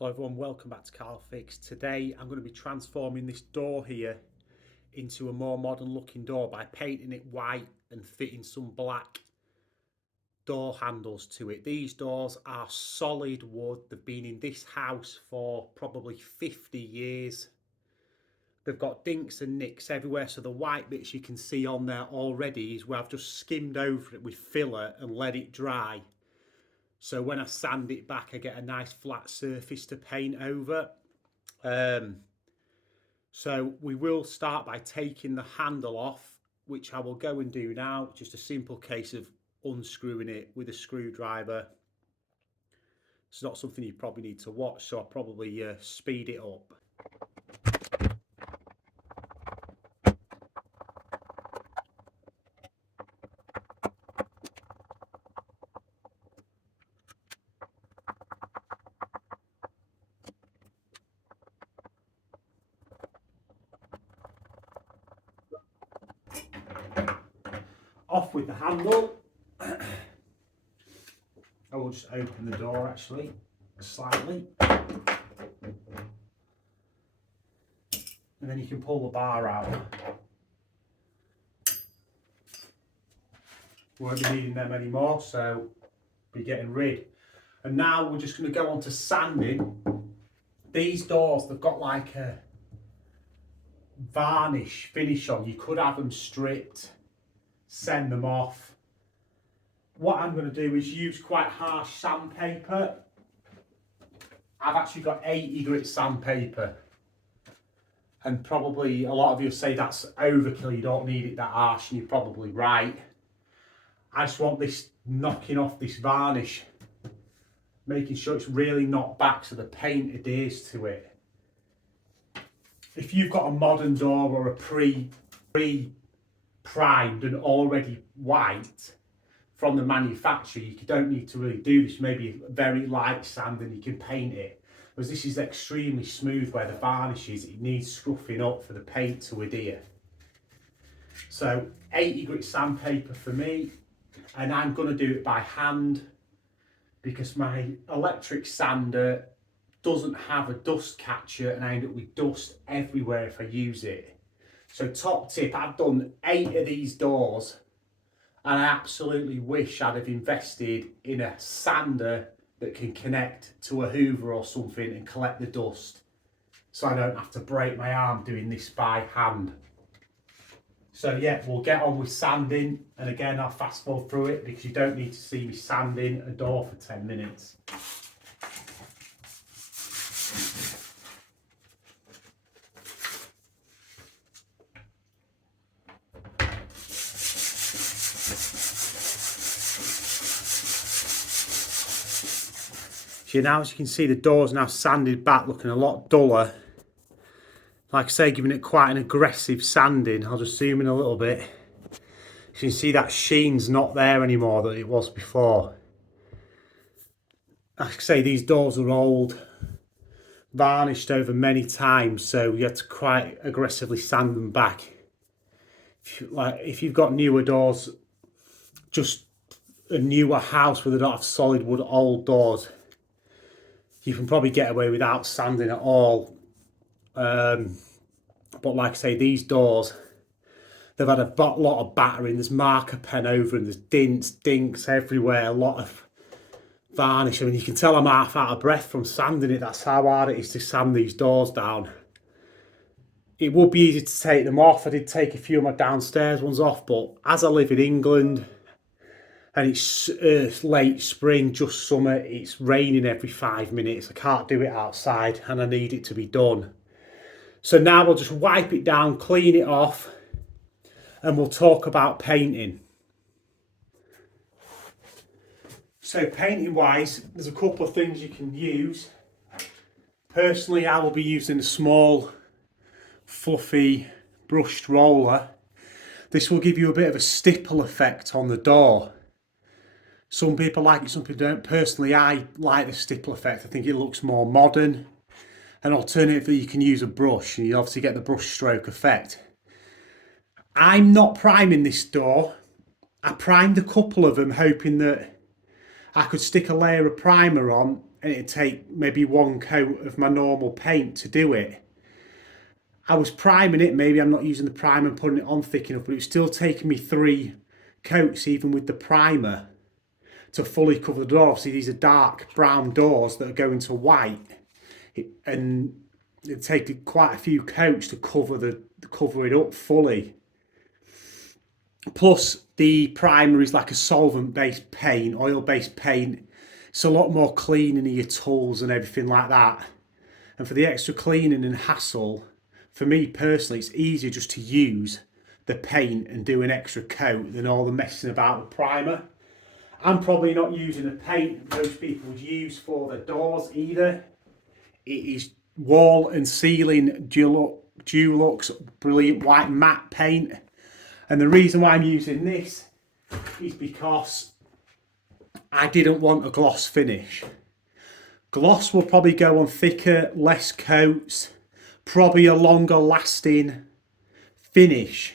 Hello everyone, welcome back to Carl Fix. Today I'm going to be transforming this door here into a more modern looking door by painting it white and fitting some black door handles to it. These doors are solid wood. They've been in this house for probably 50 years. They've got dinks and nicks everywhere, so the white bits you can see on there already is where I've just skimmed over it with filler and let it dry. So when I sand it back, I get a nice flat surface to paint over. So we will start by taking the handle off, which I will go and do now. Just a simple case of unscrewing it with a screwdriver. It's not something you probably need to watch, so I'll probably speed it up. Off with the handle. I will just open the door actually slightly, and then you can pull the bar out. We won't be needing them anymore, so be getting rid. And now we're just going to go on to sanding. These doors, they've got like a varnish finish on. You could have them stripped, send them off. What I'm going to do is use quite harsh sandpaper. I've actually got 80 grit sandpaper, and probably a lot of you say that's overkill, you don't need it that harsh, and you're probably right. I just want this knocking off this varnish, making sure it's really knocked back so the paint adheres to it. If you've got a modern door or a pre-primed and already white from the manufacturer, you don't need to really do this. Maybe a very light sand and you can paint it. Whereas this is extremely smooth where the varnish is, it needs scruffing up for the paint to adhere. So 80 grit sandpaper for me, and I'm going to do it by hand because my electric sander doesn't have a dust catcher and I end up with dust everywhere if I use it. So top tip, I've done 8 of these doors and I absolutely wish I'd have invested in a sander that can connect to a hoover or something and collect the dust, so I don't have to break my arm doing this by hand. So yeah, we'll get on with sanding, and again I'll fast forward through it because you don't need to see me sanding a door for 10 minutes. So now, as you can see, the door's now sanded back, looking a lot duller. Like I say, giving it quite an aggressive sanding. I'll just zoom in a little bit. You can see that sheen's not there anymore that it was before. Like I say, these doors are old, varnished over many times, so you have to quite aggressively sand them back. If you've got newer doors, just a newer house where they don't have solid wood old doors, you can probably get away without sanding at all. But like I say, these doors, they've had a lot of battering. There's marker pen over and there's dinks everywhere, a lot of varnish. I mean, you can tell I'm half out of breath from sanding it. That's how hard it is to sand these doors down. It would be easy to take them off. I did take a few of my downstairs ones off, but as I live in England and it's late spring, just summer, it's raining every 5 minutes. I can't do it outside and I need it to be done. So now we'll just wipe it down, clean it off, and we'll talk about painting. So painting wise, there's a couple of things you can use. Personally, I will be using a small, fluffy, brushed roller. This will give you a bit of a stipple effect on the door. Some people like it, some people don't. Personally, I like the stipple effect. I think it looks more modern. An alternative that you can use a brush, and you obviously get the brush stroke effect. I'm not priming this door. I primed a couple of them hoping that I could stick a layer of primer on and it'd take maybe one coat of my normal paint to do it. I was priming it, maybe I'm not using the primer and putting it on thick enough, but it was still taking me 3 coats even with the primer to fully cover the door. Obviously these are dark brown doors that are going to white, and it'd take quite a few coats to cover it up fully. Plus the primer is like a solvent based paint, oil based paint. It's a lot more cleaning of your tools and everything like that. And for the extra cleaning and hassle, for me personally, it's easier just to use the paint and do an extra coat than all the messing about with primer. I'm probably not using the paint most people would use for the doors either. It is wall and ceiling Dulux brilliant white matte paint. And the reason why I'm using this is because I didn't want a gloss finish. Gloss will probably go on thicker, less coats, probably a longer lasting finish.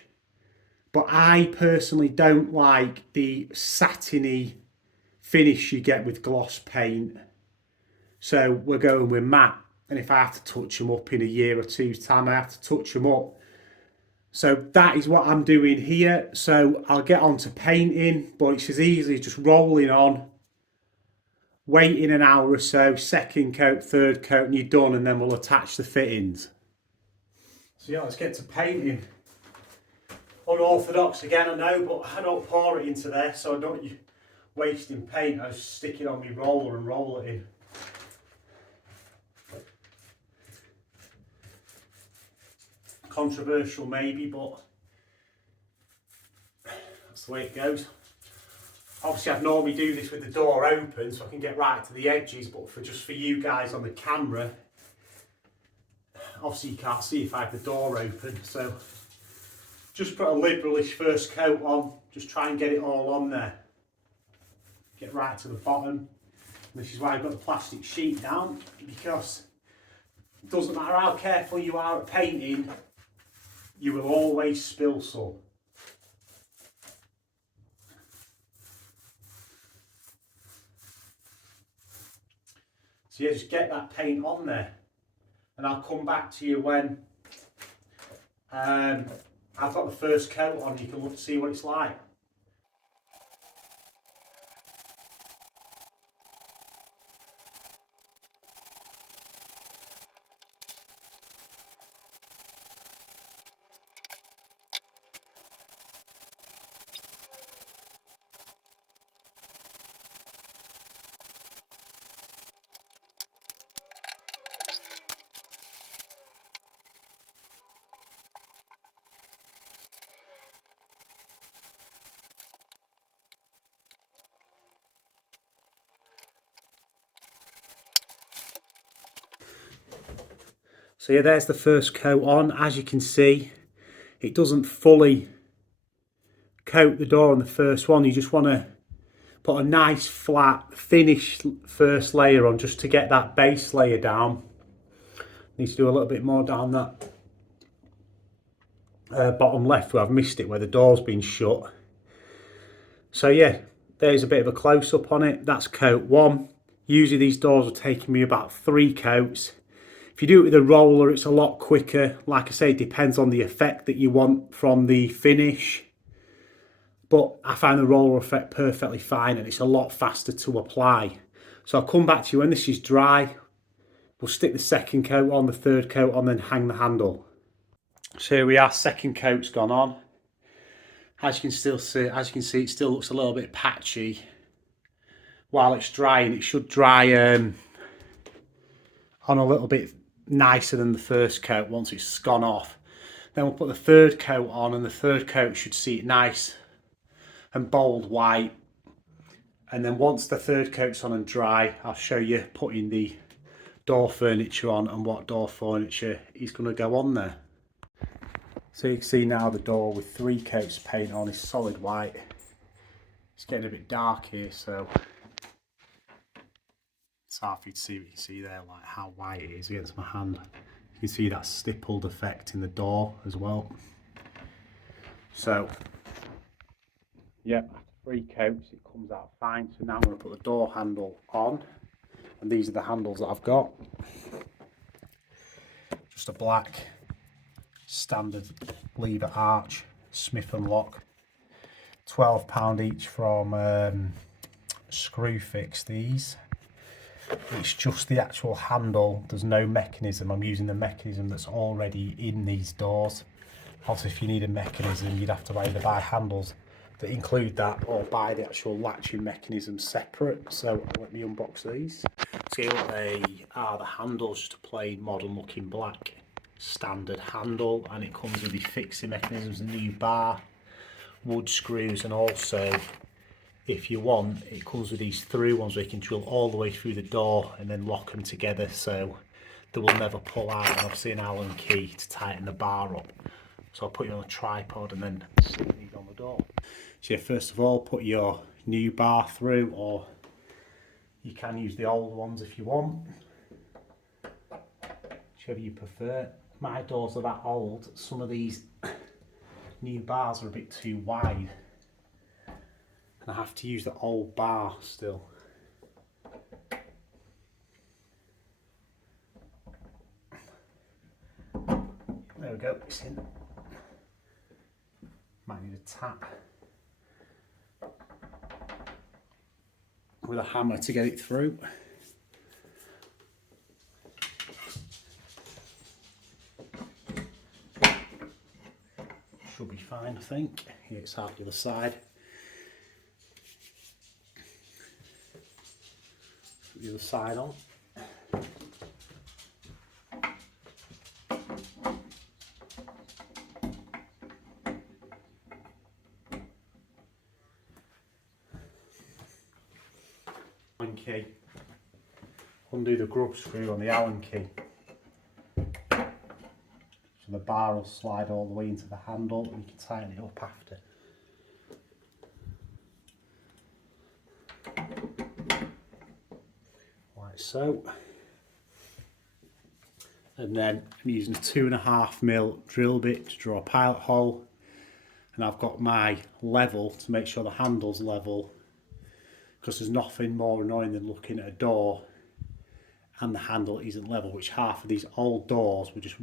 But I personally don't like the satiny finish you get with gloss paint. So we're going with matte. And if I have to touch them up in a year or two's time, I have to touch them up. So that is what I'm doing here. So I'll get on to painting, but it's as easy as just rolling on, waiting an hour or so, second coat, third coat, and you're done, and then we'll attach the fittings. So yeah, let's get to painting. Unorthodox again, I know, but I don't pour it into there, so I don't wasting paint. I just stick it on my roller and roll it in. Controversial maybe, but that's the way it goes. Obviously I'd normally do this with the door open so I can get right to the edges, but for you guys on the camera, obviously you can't see if I have the door open, so just put a liberalish first coat on, just try and get it all on there. Get right to the bottom. This is why I've got the plastic sheet down, because it doesn't matter how careful you are at painting, you will always spill some. So yeah, just get that paint on there, and I'll come back to you when I've got the first coat on. You can look to see what it's like. So yeah, there's the first coat on. As you can see, it doesn't fully coat the door on the first one. You just want to put a nice flat finished first layer on just to get that base layer down. Need to do a little bit more down that bottom left where I've missed it, where the door's been shut. So yeah, there's a bit of a close-up on it. That's coat 1. Usually these doors are taking me about 3 coats. If you do it with a roller, it's a lot quicker. Like I say, it depends on the effect that you want from the finish. But I find the roller effect perfectly fine, and it's a lot faster to apply. So I'll come back to you when this is dry. We'll stick the second coat on, the third coat on, then hang the handle. So here we are, second coat's gone on. As you can see, it still looks a little bit patchy while it's drying. It should dry on a little bit nicer than the first coat once it's gone off. Then we'll put the third coat on, and the third coat should see it nice and bold white. And then once the third coat's on and dry, I'll show you putting the door furniture on and what door furniture is going to go on there. So you can see now the door with 3 coats of paint on is solid white. It's getting a bit dark here, so it's hard for you to see what you can see there, like how white it is against my hand. You can see that stippled effect in the door as well. So, yep, after 3 coats it comes out fine. So now I'm going to put the door handle on And these are the handles that I've got. Just a black standard lever arch, Smith & Lock. £12 each from Screwfix these. It's just the actual handle, there's no mechanism. I'm using the mechanism that's already in these doors. Also, if you need a mechanism, you'd have to either buy handles that include that or buy the actual latching mechanism separate. So let me unbox these. See what they are. The handle's just a plain modern looking black standard handle, and it comes with the fixing mechanisms, a new bar, wood screws, and also if you want, it comes with these through ones where you can drill all the way through the door and then lock them together so they will never pull out, and obviously an Allen key to tighten the bar up. So I'll put you on a tripod and then stick these on the door. So yeah, first of all, put your new bar through, or you can use the old ones if you want, whichever you prefer. My doors are that old, some of these new bars are a bit too wide, and I have to use the old bar still. There we go, it's in. Might need a tap with a hammer to get it through. Should be fine, I think. Here it's out the other side. Put the other side on. Allen key. Undo the grub screw on the Allen key. So the bar will slide all the way into the handle and you can tighten it up after. Like so. And then I'm using a 2.5mm drill bit to draw a pilot hole. And I've got my level to make sure the handle's level, because there's nothing more annoying than looking at a door and the handle isn't level, which half of these old doors were just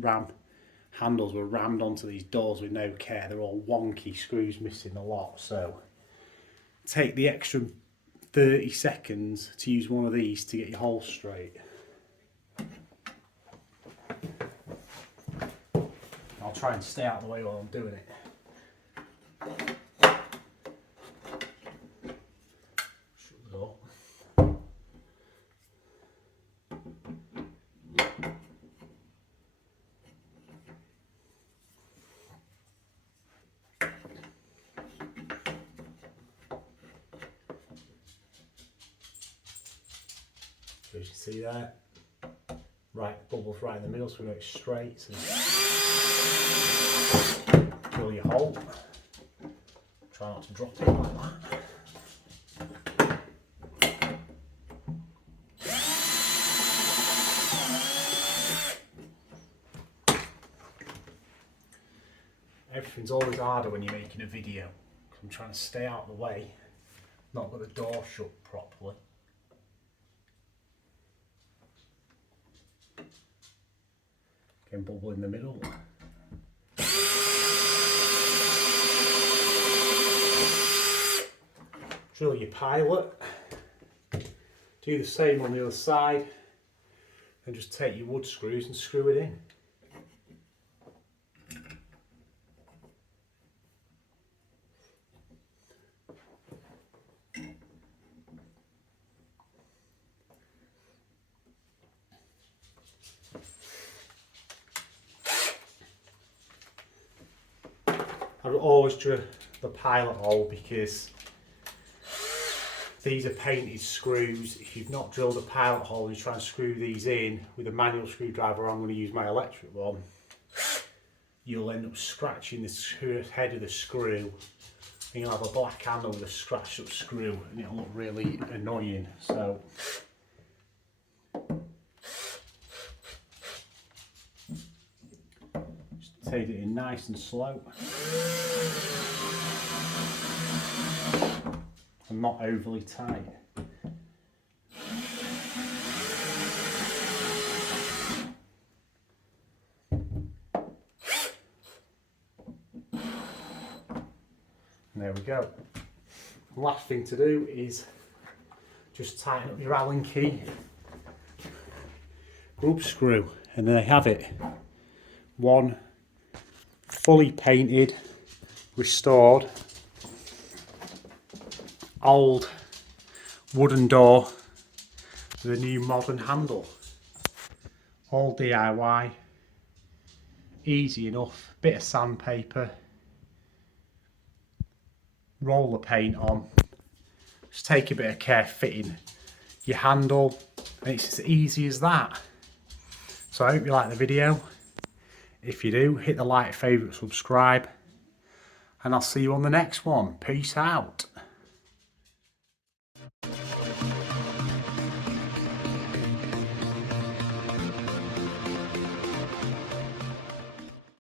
handles were rammed onto these doors with no care. They're all wonky, screws missing a lot. So take the extra 30 seconds to use one of these to get your hole straight. I'll try and stay out of the way while I'm doing it. Shut the door. So as you can see there, right bubbles right in the middle, so we make it straight. So drill your hole. Try not to drop it like that. Everything's always harder when you're making a video. I'm trying to stay out of the way, not got the door shut properly. Getting bubble in the middle. Drill your pilot. Do the same on the other side, and just take your wood screws and screw it in. I would always drill the pilot hole because these are painted screws. If you've not drilled a pilot hole and you try and screw these in with a manual screwdriver, I'm going to use my electric one, you'll end up scratching the head of the screw and you'll have a black handle with a scratched up screw and it'll look really annoying. So take it in nice and slow and not overly tight. And there we go. The last thing to do is just tighten up your Allen key rub screw, and there you have it. One fully painted, restored, old wooden door with a new modern handle. All DIY, easy enough, bit of sandpaper, roll the paint on, just take a bit of care fitting your handle, and it's as easy as that. So I hope you like the video. If you do, hit the like, favourite, subscribe, and I'll see you on the next one. Peace out.